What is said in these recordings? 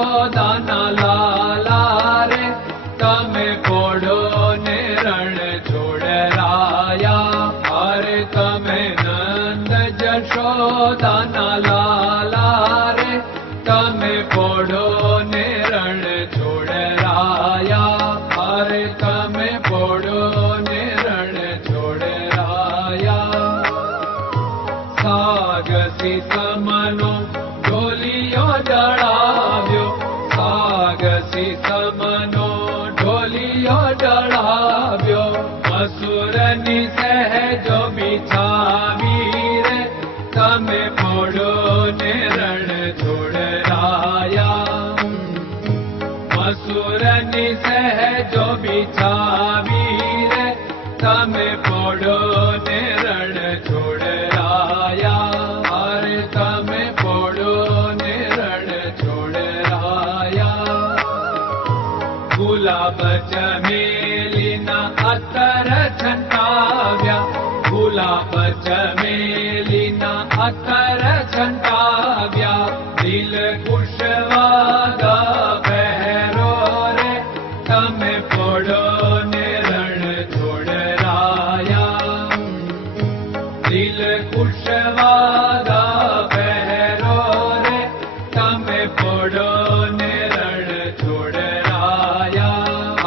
જશોદાના લાલા રે તમે પોડો ને રણ છોડરાયા. અરે તમે નંદ જશોદાના લાલા રે તમે પોડો ને રણ છોડરાયા. અરે તમે પોડો ને રણ છોડરાયા. સાગસી સમનો ઢોલિયો ડળાવ્યો, સાગસી સમનો ઢોલિયો ડળાવ્યો. મસૂરની સહેજો બિછાવી રે તમે પોડો ને રણ છોડરાયા. મસૂરની સહેજો બિછાવી રે તમે પોડો ને રણ છોડરાયા. અરે તમે પોડો ને રણ છોડરાયા. ગુલાબ ચમેલીના અત્તર છંટાવ્યા, ગુલાબ ચમેલીના અત્તર છંટાવ્યા. દિલ કુશવાદા પહેરો રે તમે પોડો ને રણ છોડરાયા. દિલ કુશવાદા પહેરો રે તમે પોડો ને રણ છોડરાયા.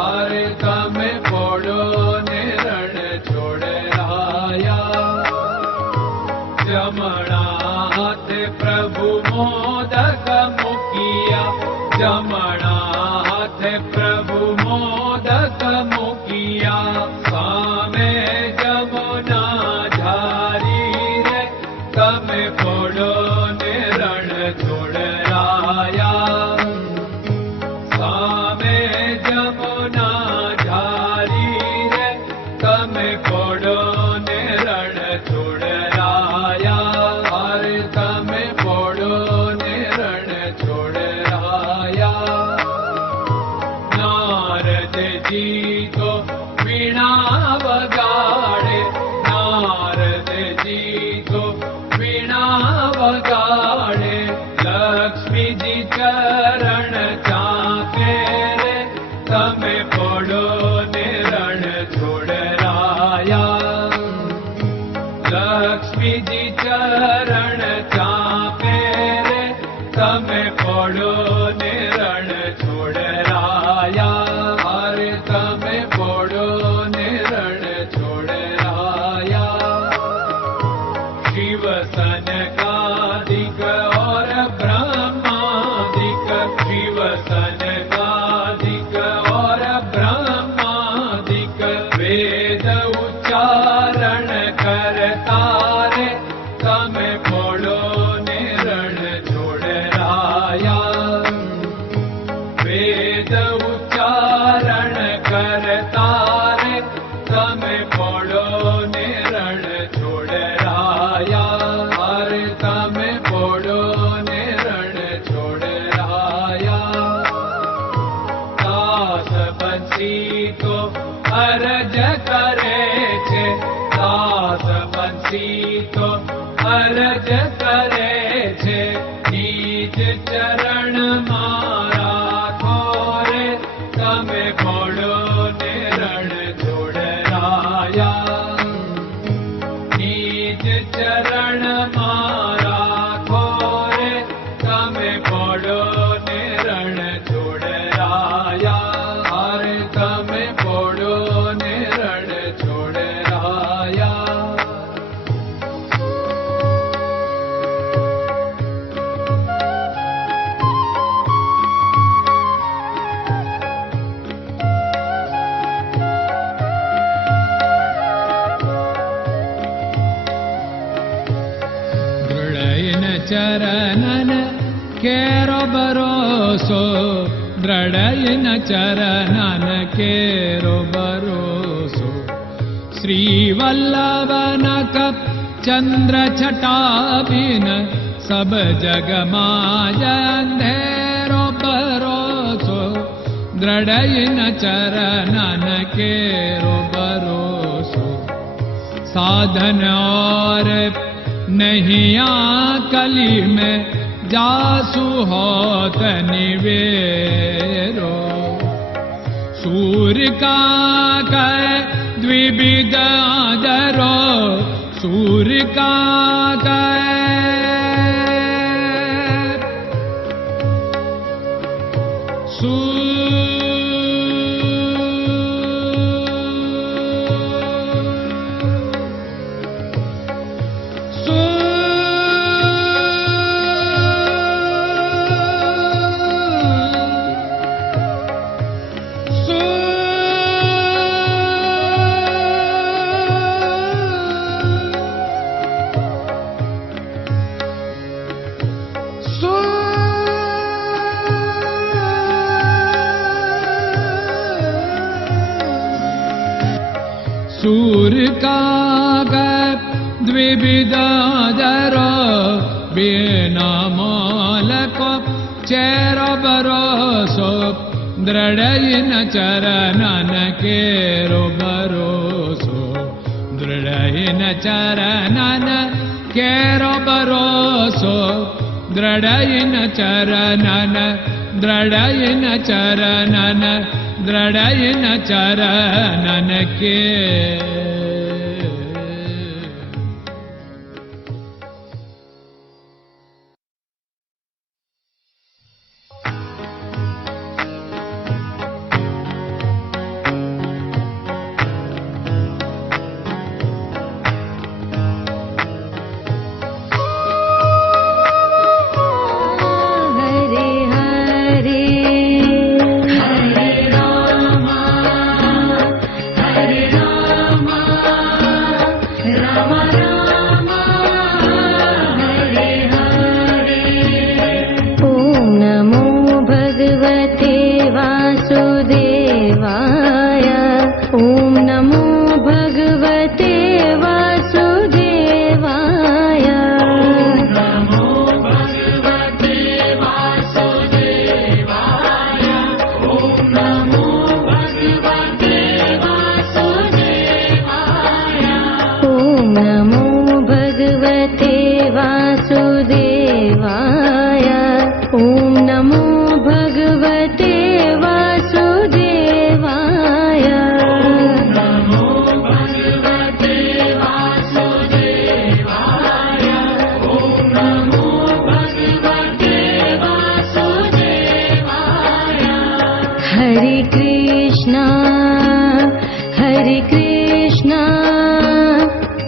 અરે તમે પોડો ને રણ છોડરાયા. જમણા હાથે પ્રભુ મોદક મૂકિયા, જમણા હાથે પ્રભુ મોદક મૂકિયા. સામે જમુના ઝારી રે તમે પોડો ને રણ છોડરાયા. સામે જમુના ઝારી રે તમે પોડો ને રણ છોડરાયા. અરે તમે પોડો ને રણ છોડરાયા. નારદજી તો વીણા વગાડે, નારદજી તો વીણા વગાડે. લક્ષ્મીજી ચરણ ચાકે રે તમે પોડો ને રણ છોડરાયા. લક્ષ્મીજી ચરણ ચાપે રે તમે પોડો ને રણ છોડરાયા. અરે તમે પોડો ને રણ છોડરાયા. શિવ સનકાદિક और ब्रह्मादिक, शिव सनकादिक और ब्रह्मादिक. वेद उच्चारण करता रे તમે પોડો ને રણ છોડરાયા. વેદ ઉચ્ચારણ કરતા રે તમે પોડો ને રણ છોડરાયા. અરે તમે પોડો ને રણ છોડરાયા. દાસ બંસી તો અરજ કરે છે, દાસ બંસી તો અરજ કરે છે. નીચ ચરણ મારા ખોરે તમે પોડો ને રણ છોડરાયા. નીચ ચરણ મારા ખોરે તમે પોડો ને રણ છોડરાયા. અરે તમે પોડો ને રણ છોડરાયા. ચરણન કેરો ભરોસો, દ્રઢયન ચરણન કેરો ભરોસો. શ્રી વલ્લભન કપ ચંદ્ર છટાબિન સબ જગમાં અંધેરો ભરોસો. દ્રઢયન ચરણન કેરો ભરોસો. साधन और नहीं कली में जासु होत निवेरो सूर्य का कै द्विविध आदरो सूर्य का सूर्य का द्विविधादर बिना मालको चेर भरोसो दृढ़ चरणन केरो भरोसो दृढ़ चरणन केरो भरोसो दृढ़ चरणन दृढ़ चरणन दृढ़ चरणन के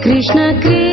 Krishna Krishna